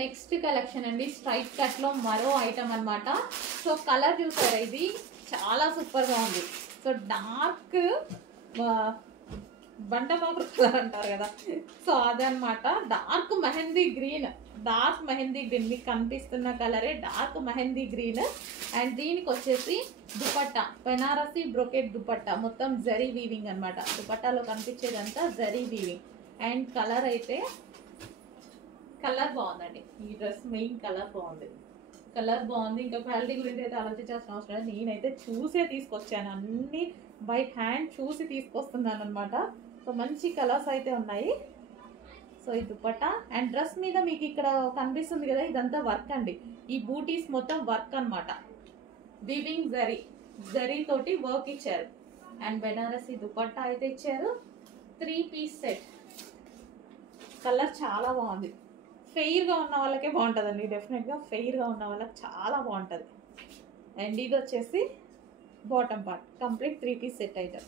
Next collection అండి, straight cut లో మరో ఐటమ్ అన్నమాట. సో కలర్ చూసారా, ఇది చాలా సూపర్ గా ఉంది. సో డార్క్ బండమాకు కలర్ అంటారు కదా, సో అదనమాట. డార్క్ మెహందీ గ్రీన్, మీకు కనిపిస్తున్న కలరే డార్క్ మెహందీ గ్రీన్. అండ్ దీనికి వచ్చేసి దుపట్టా, బెనారసి బ్రొకెట్ దుపట్టా, మొత్తం జరీ వీవింగ్ అనమాట. దుపట్టాలో కనిపించేదంతా జరీ వీవింగ్. అండ్ కలర్ అయితే కలర్ బాగుందండి. ఈ డ్రెస్ మెయిన్ కలర్ బాగుంది, ఇంకా క్వాలిటీ గురించి అయితే ఆలోచించాల్సిన అవసరం లేదు. నేనైతే చూసే తీసుకొచ్చాను, అన్ని బై హ్యాండ్ చూసి తీసుకొస్తున్నాను అనమాట. సో మంచి కలర్స్ అయితే ఉన్నాయి. సో ఈ దుపట్టా అండ్ డ్రెస్ మీద మీకు ఇక్కడ కనిపిస్తుంది కదా, ఇదంతా వర్క్ అండి. ఈ బూటీస్ మొత్తం వర్క్ అనమాట. వీవింగ్ జరీ తోటి వర్క్ ఇచ్చారు. అండ్ బెనారసి దుపట్టా అయితే ఇచ్చారు. 3 పీస్ సెట్. కలర్ చాలా బాగుంది. ఫెయిర్గా ఉన్న వాళ్ళకే బాగుంటుందండి, డెఫినెట్గా ఫెయిర్గా ఉన్న వాళ్ళకి చాలా బాగుంటుంది. అండ్ ఇది వచ్చేసి bottom part, complete 3 piece set item.